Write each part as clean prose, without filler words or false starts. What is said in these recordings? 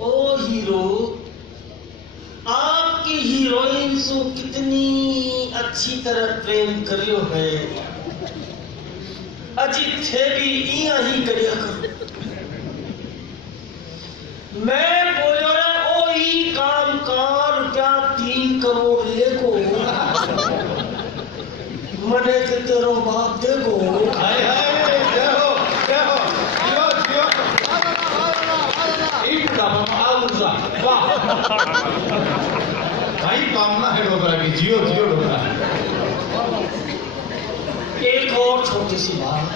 ओ hero, आपकी heroine से कितनी अच्छी तरह प्रेम करियो है, अजीत थे भी यही करिया करो। मैं बोलो रे ओ ई काम कार क्या 3 करोड़ लेगो, मने के तेरो बाप देगो। हाय हाय देखो देखो जियो जियो इतना आलूजा वाह भाई कामना है डोगरा की जियो जियो डोगरा। एक और छोटी सी बात,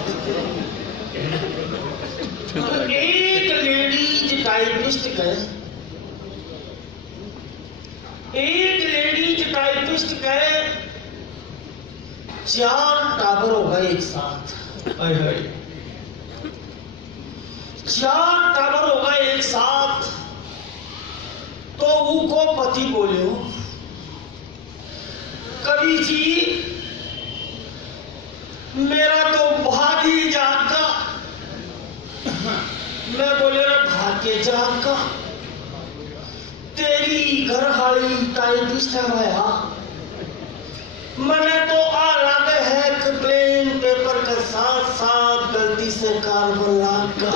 एक लेडीज टाइपिस्ट है, एक लेडीज टाइपिस्ट के 4 टावर हो गए एक साथ। हाय हाय 4 टावर हो गए एक साथ, तो उनको पति बोलो कवि जी मेरा तो भागी जागा। मैं बोले भाग्य जागा, तेरी घर हाली टाइपिस्ट है भैया, मैंने तो आ लगे है कि प्लेन पेपर के साथ साथ गलती से कार्बन लाग का।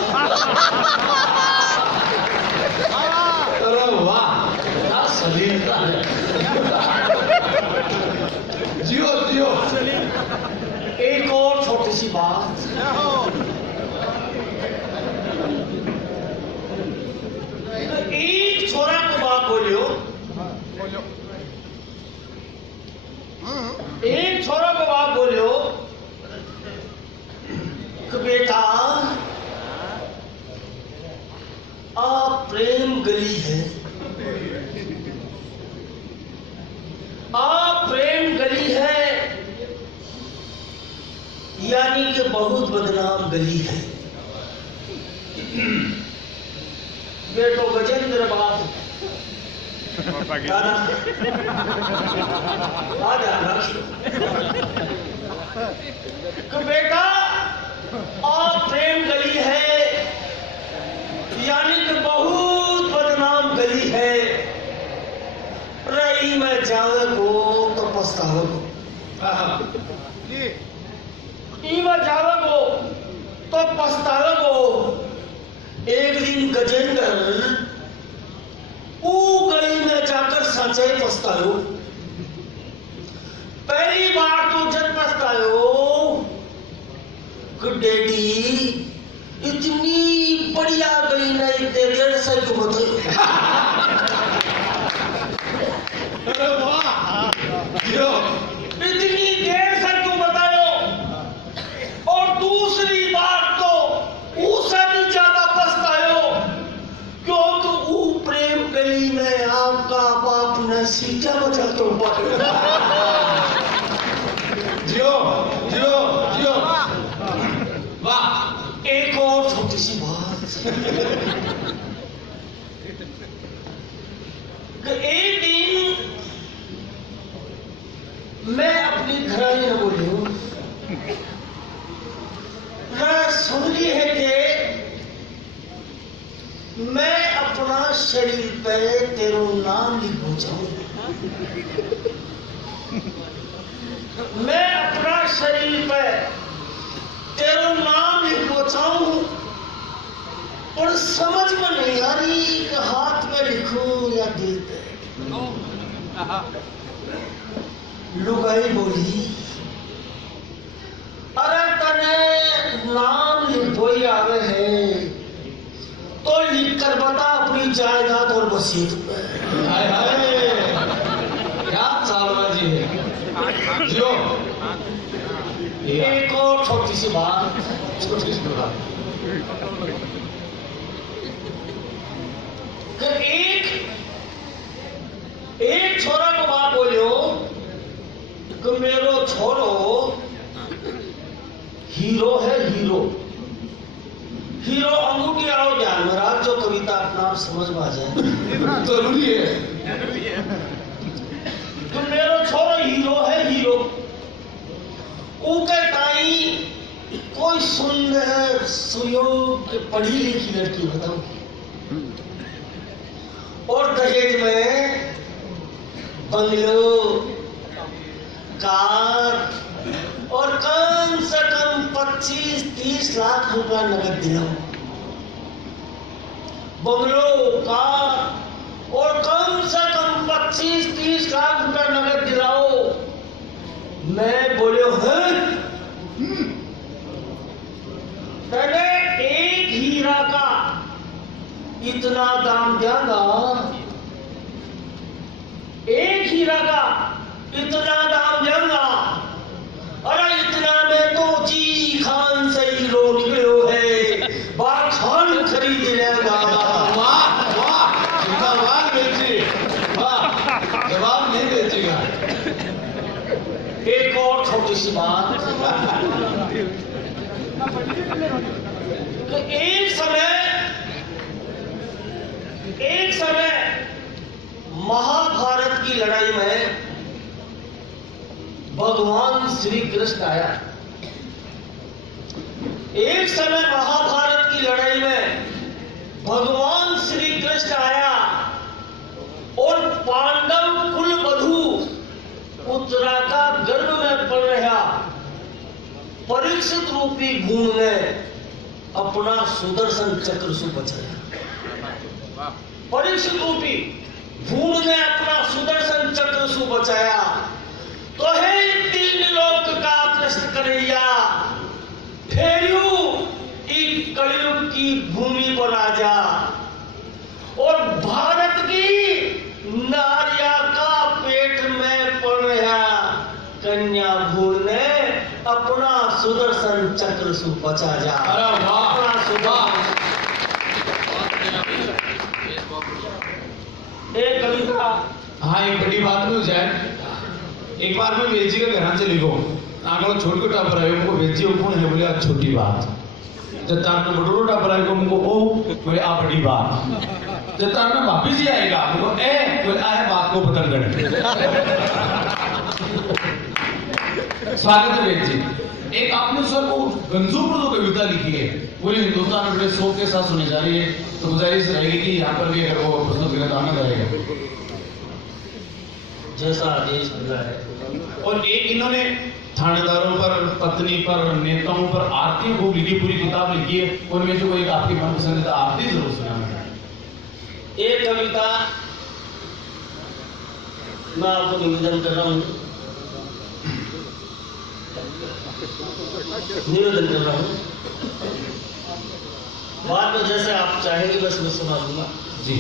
अरे वाह क्या सलीमता है जियो जियो। एक और छोटी सी बात, एक छोरा को बात बोलियो, एक छोरा को बात बोलियो कि बेटा आप प्रेम गली है, आप प्रेम गली है, यानी कि बहुत बदनाम गली है। बेटो गजेंद्र बाप तो बेटा आप प्रेम गली है, यानी कि बहुत बदनाम गली है, रही में जाओगो तो पछताओगो, में जाओगो तो पछताओगो। एक दिन गजेंद्र वो गली में जाकर सच्चे पछतायो, पहली बार तो जब पछतायो कि डैडी इतनी बढ़िया गली नहीं दे 150 की बतायो। अरे वाह जियो इतनी 150 क्यों बतायो, और दूसरी बात तो उससे भी ज्यादा पछतायो क्योंकि वो प्रेम गली में आपका बाप ने सीटा बजा तो जियो जियो जियो वाह। एक और छोटी सी बात, एक दिन मैं अपनी घरानी में बोली हूँ, मैं सुन ली है कि मैं अपना शरीर पे तेरो नाम लिखो चाहूँ, मैं अपना शरीर पे तेरो नाम लिखो चाहूँ, और समझ में नहीं आ रही कि हाथ में लिखूं या दिल पे। लुगाई बोली अरे तने नाम लिखो ही आवे है तो लिख कर बता अपनी जायदाद और वसीयत पे। हाय हाय क्या चालवा जी है जियो। एक और छोटी सी बात, छोटी सी बात कि एक छोरा को बात बोलियो कि मेरो छोरो हीरो है, हीरो हीरो अंगूठी आओ ध्यान में रख, जो कविता अपना आप समझ में आ जाए जरूरी है। तो मेरो छोरो हीरो है, हीरो उनके ताई कोई सुंदर सुयोग्य पढ़ी लिखी लड़की बताओ। बंगलो, कार और कम से कम 25-30 लाख रुपया नगद दिलाओ। बंगलो, कार और कम से कम 25-30 लाख रुपया नगद दिलाओ। मैं बोलो है पहले एक हीरा का इतना दाम देगा, एक हीरा का इतना दाम देगा। अरे इतना में तो जी खान से ही रो निकलो है, बाग खान खरीद लेगा। वाह वाह, जिंदाबाद बेची, वाह, जवाब नहीं बेचेगा। एक और छोटी सी बात, तो एक समय महाभारत की लड़ाई में भगवान श्री कृष्ण आया। एक समय महाभारत की लड़ाई में भगवान श्री कृष्ण आया और पांडव कुल वधू उत्तरा का गर्भ में पड़ रहा परीक्षित रूपी भूण ने अपना सुदर्शन चक्र से बचाया। परीक्षित रूपी भूण ने अपना सुदर्शन चक्र से बचाया। तो है तीन लोक का कृष्ण कन्हैया फेरू एक कलयुग की भूमि पर आ जा और भारत की नारिया का पेट में पड़ रहा कन्या भूल ने अपना सुदर्शन चक्र से बचा जा। अरे वाह, अपना सुदर्शन। एक कविता, हाँ एक बड़ी बात में हो जाए। एक बार मैं वेजी के घर से लिखो आगे छोटी को टापर आयो मुझको वेजी कौन है बोले आज छोटी बात। जब तार में बड़ो टापर आयो मुझको ओ बोले आ बड़ी बात। जब तार में वापिस ही आएगा मुझको ए बोले आ है बात को पतन करे। स्वागत है वेजी। एक आपने सर को गंजू पर जो कविता लिखी है पूरी हिंदुस्तान में बड़े शौक के साथ सुनी जा रही है, तो गुजारिश रहेगी कि यहाँ पर भी अगर वो प्रस्तुत करने का आनंद आएगा जैसा आदेश मिला है। और एक इन्होंने थानेदारों पर, पत्नी पर, नेताओं पर आरती खूब लिखी, पूरी किताब लिखी है। उनमें से कोई एक आपकी मनपसंदीदा आरती जरूर सुनाना। एक कविता मैं आपको निवेदन कर रहा हूँ, निवेदन कर रहा हूँ। बाद में जैसे आप चाहेंगे बस मैं सुना दूंगा जी।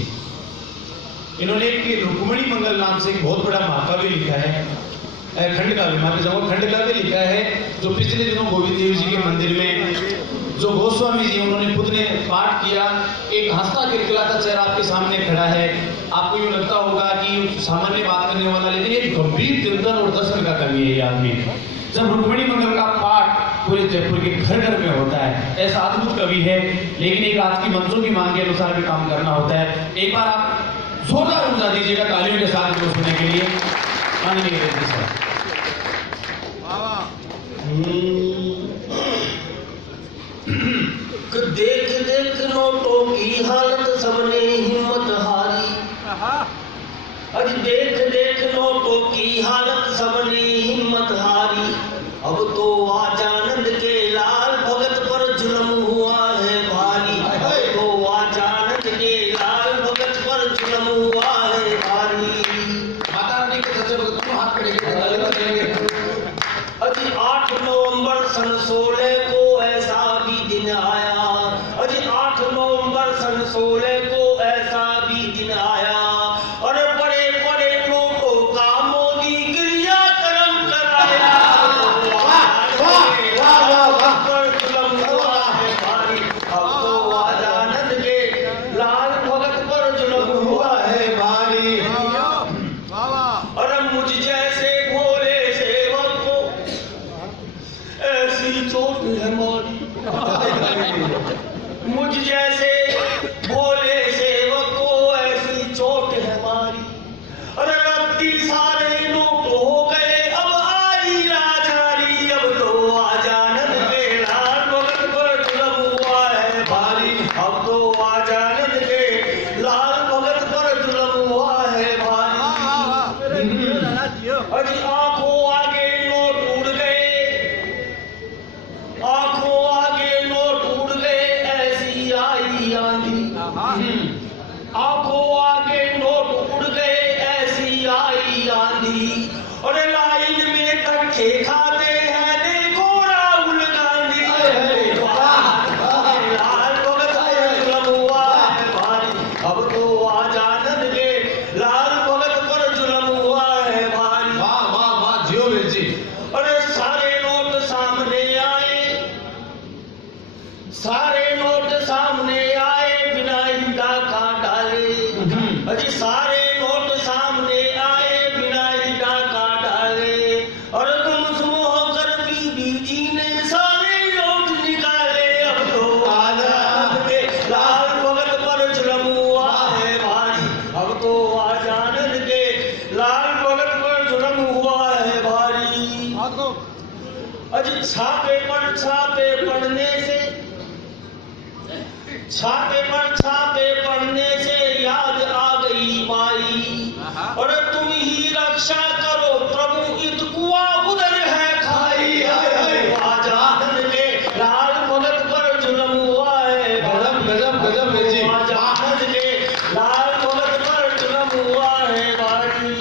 इन्होंने एक रुक्मणी मंगल नाम से एक बहुत बड़ा महाकाव्य लिखा है, खंड काव्य, मैं जाऊंगा खंड काव्य लिखा है, जो पिछले दिनों गोविंद देव जी के मंदिर में जो गोस्वामी जी उन्होंने खुद ने पाठ किया। एक हंसता खिलखिलाता चेहरा आपके सामने खड़ा है। आपको यूं लगता होगा कि सामान्य बात करने वाला, लेकिन एक गंभीर चिंतन और दर्शन का कवि है ये आदमी। जब रुक्मणी मंगल का पाठ पूरे जयपुर के घर घर में होता है, ऐसा अद्भुत कवि है, लेकिन एक आज की मंचों की मांग के अनुसार भी काम करना होता है। एक बार आप जोरदार ऊर्जा दीजिएगा तालियों के साथ को सुनने के लिए। माननीय रेड्डी साहब। देख देख नोटों की हालत सबने हिम्मत हारी। अज देख देख नोटों की हालत सबने हिम्मत हारी। अब तो आजानंद के लाल भगत पर जुल्म हुआ है भारी। अब तो आजानंद के लाल भगत पर जुल्म हुआ है भारी। माता रानी के सच्चे भक्त को हाथ करेंगे। अजी 8 नवंबर सन 16 को ऐसा भी दिन आया। अजी 8 नवंबर सन 16 को ऐसा भी दिन आया। और बड़े बड़े नोटों का मोदी क्रियाक्रम कराया। अब तो आजानंद के लाल भगत पर जुल्म हुआ है भारी। और मुझ जैसे भोले सेवक को ऐसी चोट है मारी। मुझ जैसे भोले आंखों आगे नोट उड़ गए ऐसी आई आंधी और लाइन में धक्के खाते हैं देखो राहुल गांधी लाल भगत पर जुल्म हुआ है भारी अब तो आजाद के लाल भगत पर जुल्म हुआ है भारी वाह वाह वाह जियो वीर जी अरे सारे नोट सामने आए सारे नोट सामने आए बिना ही डाका डाले अजी सारे नोट सामने आए बिना ही डाका डाले और तुम होकर बीबी जी ने सारे नोट निकाले अब तो आजाद के लाल भगत पर जुल्म हुआ है भारी अब तो आजाद के लाल भगत पर जुल्म हुआ है भारी अजी छापे पढ़ने से छापे पढ़ने से याद आ गई माई और तुम ही रक्षा करो प्रभु इत कुआ उधर है खाई आजाद के लाल भगत पर जुल्म हुआ है गजब गजब गजब वीर जी आजाद के लाल भगत पर जुल्म हुआ है भाई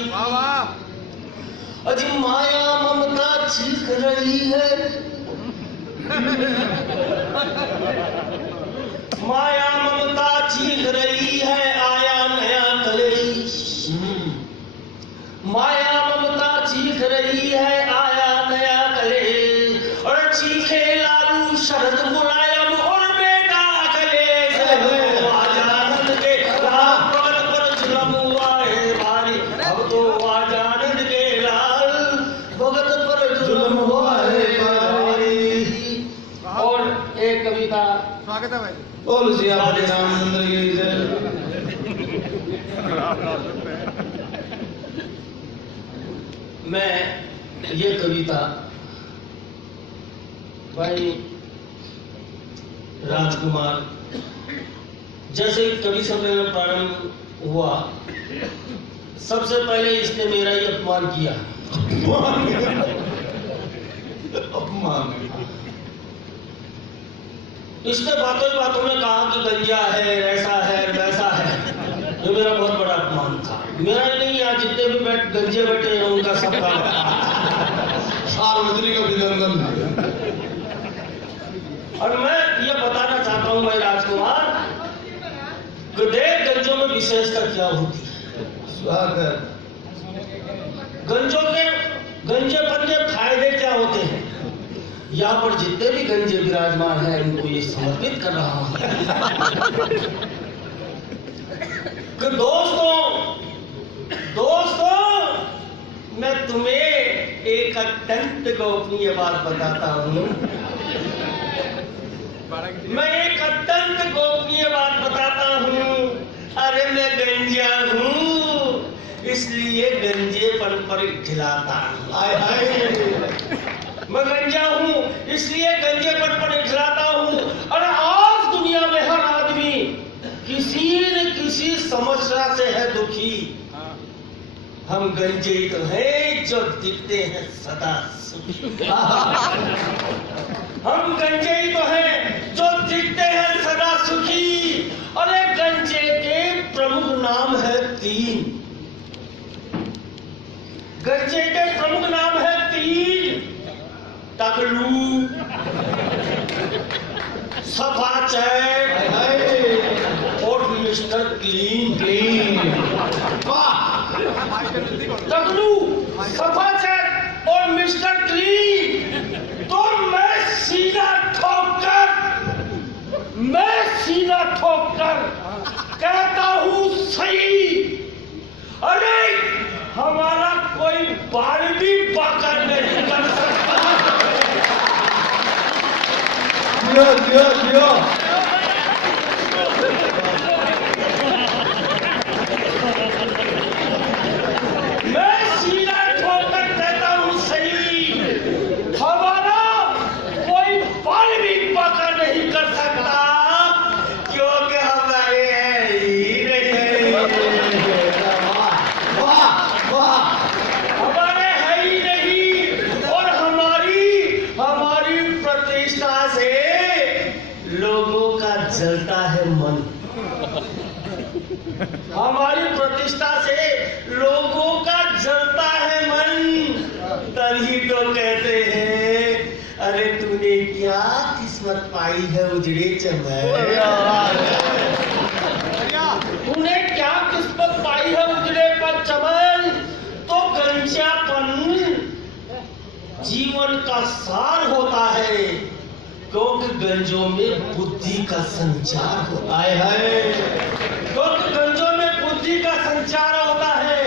अजी माया ममता चीख रही है माया ममता चीख रही है आया नया कलेश माया ममता चीख रही है आया नया कलेश और चीखे लालू शरद मुलायम और बेटा अखिलेश आजाद के लाल भगत पर जुल्म हुआ है भारी अब तो आजाद के लाल भगत पर जुल्म हुआ है भारी और एक कविता स्वागत है भाई बोल श्री रामचंद्र की जय मैं ये कविता भाई राजकुमार जैसे कवि सम्मेलन प्रारंभ हुआ सबसे पहले इसने मेरा ही अपमान किया अपमान इसने बातों में कहा कि गंजा है ऐसा है वैसा है ये मेरा बहुत बड़ा अपमान था मेरा ही नहीं आज जितने भी गंजे बैठे हैं उनका सबका सार्वजनिक अभिनंदन और मैं ये बताना चाहता हूं भाई राजकुमार कि देख गंजों में विशेषता क्या होती है स्वागत गंजेपन के फायदे क्या होते हैं यहाँ पर जितने भी गंजे विराजमान हैं उनको ये समर्पित कर रहा हूं कि दोस्तों मैं तुम्हें एक अत्यंत गोपनीय बात बताता हूं मैं एक अत्यंत गोपनीय बात बताता हूं अरे मैं गंजा हूं इसलिए गंजेपन पर खिलाता हूं मैं गंजा हूं इसलिए गंजेपन पर खिलाता हूं और आज दुनिया में हर आदमी किसी न किसी समस्या से है दुखी हम गंजे ही तो हैं जो दिखते हैं सदा सुखी हम गंजे ही तो हैं जो दिखते हैं सदा सुखी और एक गंजे के प्रमुख नाम है तीन गंजे के प्रमुख नाम है तीन टकलू सफाचट और मिस्टर क्लीन टकलू सफाचट और मिस्टर क्लीन तो मैं सीधा ठोक कर कहता हूँ सही अरे हमारा कोई बाल भी बाका नहीं कर सकता दियो मैं सीधा ठोकर कहता हूँ सही हमारा कोई बाल भी बाका नहीं कर सकता क्योंकि हमारे हैं ही नहीं हमारे है ही नहीं और हमारी प्रतिष्ठा से लोग हमारी प्रतिष्ठा से लोगों का जलता है मन, तभी तो कहते हैं अरे तूने क्या किस्मत पाई है उजड़े चमन। तूने क्या किस्मत पाई है उजड़े पर चमन, तो गंजापन जीवन का सार होता है, क्योंकि गंजों में बुद्धि का संचार होता है। क्योंकि गंजों में बुद्धि का संचार होता है,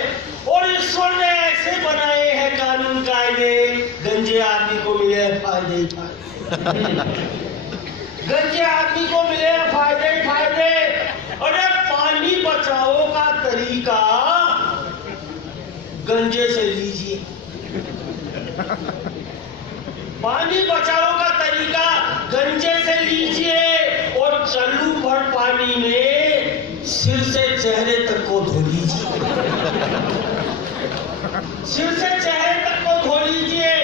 और ईश्वर ने ऐसे बनाए हैं कानून कायदे, गंजे आदमी को मिले फायदे ही फायदे। गंजे आदमी को मिले फायदे ही फायदे। अरे पानी बचाओ का तरीका गंजे से लीजिए। पानी बचाओ का तरीका गंजे से लीजिए, और चल्लू भर पानी में सिर से चेहरे तक को धो लीजिए। सिर से चेहरे तक को धो लीजिए।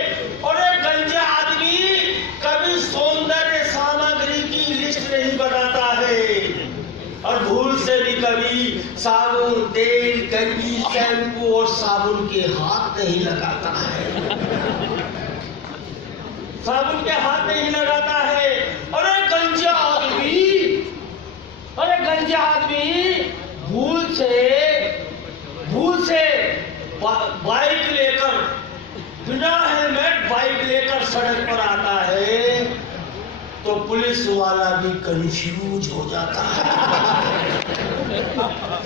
और एक गंजा आदमी कभी सौंदर्य सामग्री की लिस्ट नहीं बनाता है, और भूल से भी कभी साबुन, तेल, कंघी, शैम्पू और साबुन के हाथ नहीं लगाता है। साबुन के हाथ नहीं लगाता है। अरे गंजा आदमी भूल से बाइक लेकर, बिना हेलमेट बाइक लेकर सड़क पर आता है, तो पुलिस वाला भी कंफ्यूज हो जाता है।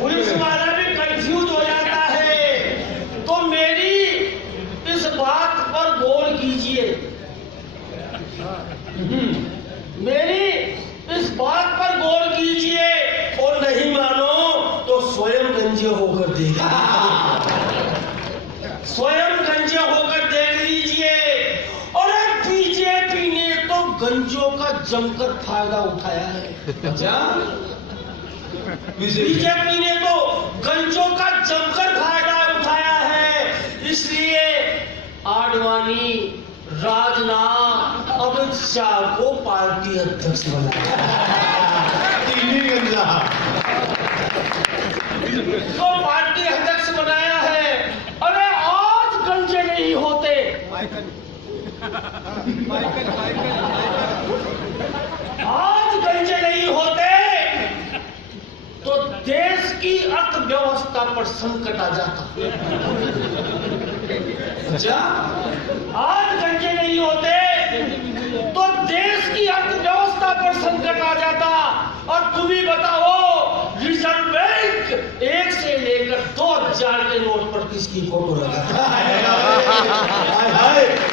पुलिस वाला भी कंफ्यूज हो जाता है। तो मेरी इस बात पर गौर कीजिए, मेरी इस बात पर गौर कीजिए, और नहीं मानो तो स्वयं गंजे होकर देखिए। स्वयं गंजे होकर देख लीजिए। और बीजेपी ने तो गंजों का जमकर फायदा उठाया है। अच्छा, बीजेपी ने तो गंजों का जमकर फायदा उठाया है। इसलिए आडवाणी, राजनाथ, अमित शाह को पार्टी अध्यक्ष बनाया। तो पार्टी अध्यक्ष बनाया है। अरे आज गंजे नहीं होते, आज गंजे नहीं होते तो देश की अर्थव्यवस्था पर संकट आ जाता। अच्छा, आज गंजे नहीं होते तो देश की अर्थव्यवस्था पर संकट आ जाता। और तुम ही बताओ, रिजर्व बैंक 1 से लेकर 2000 के नोट पर किसकी फोटो लगाता है?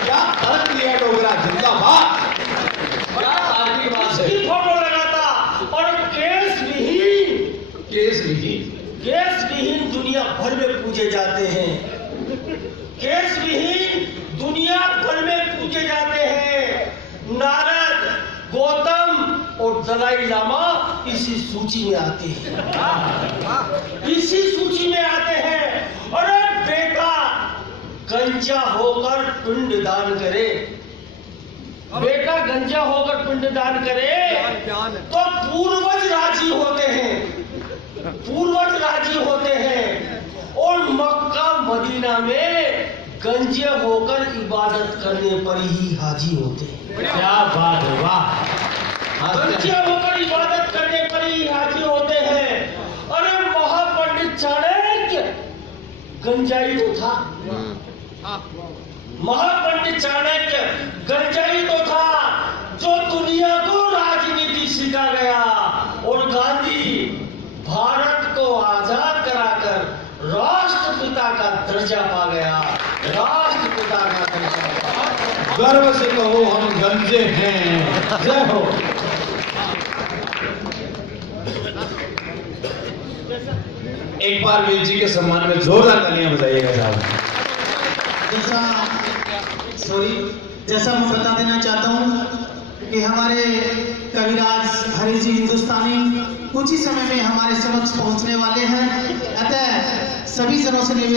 क्या फर्क किया डोगरा जिंदाबाद, किसकी फोटो लगाता। और केस विहीन दुनिया भर में पूजे जाते हैं। केस विहीन दुनिया भर में पूजे जाते हैं। नारद, गौतम और दलाई लामा इसी सूची में आते हैं। इसी सूची में आते हैं। अरे बेटा गंजा होकर पिंड दान करे, बेटा गंजा होकर पिंड दान करे तो पूर्वज राजी होते हैं। पूर्वज राजी होते हैं। और मक्का मदीना में गंजे होकर इबादत करने पर ही हाजी होते हैं। क्या बात है, वाह। गंजे होकर इबादत करने पर ही हाजी होते हैं। अरे महापंडित चाणक्य गंजाई तो था, महापंडित चाणक्य गंजाई तो था, जो दुनिया को राजनीति सिखा गया। और गांधी भारत को आजाद कराकर राष्ट्रपिता का दर्जा पा गया। राष्ट्रपिता का दर्जा, गर्व से कहो हम गंजे हैं। जय हो। एक बार वीर जी के सम्मान में जोरदार तालियां बजाइएगा साहब। जैसा मैं बता देना चाहता हूँ कि हमारे कविराज हरि जी हिंदुस्तानी कुछ ही समय में हमारे समक्ष पहुंचने वाले हैं। अतः सभी जनों से निवेदन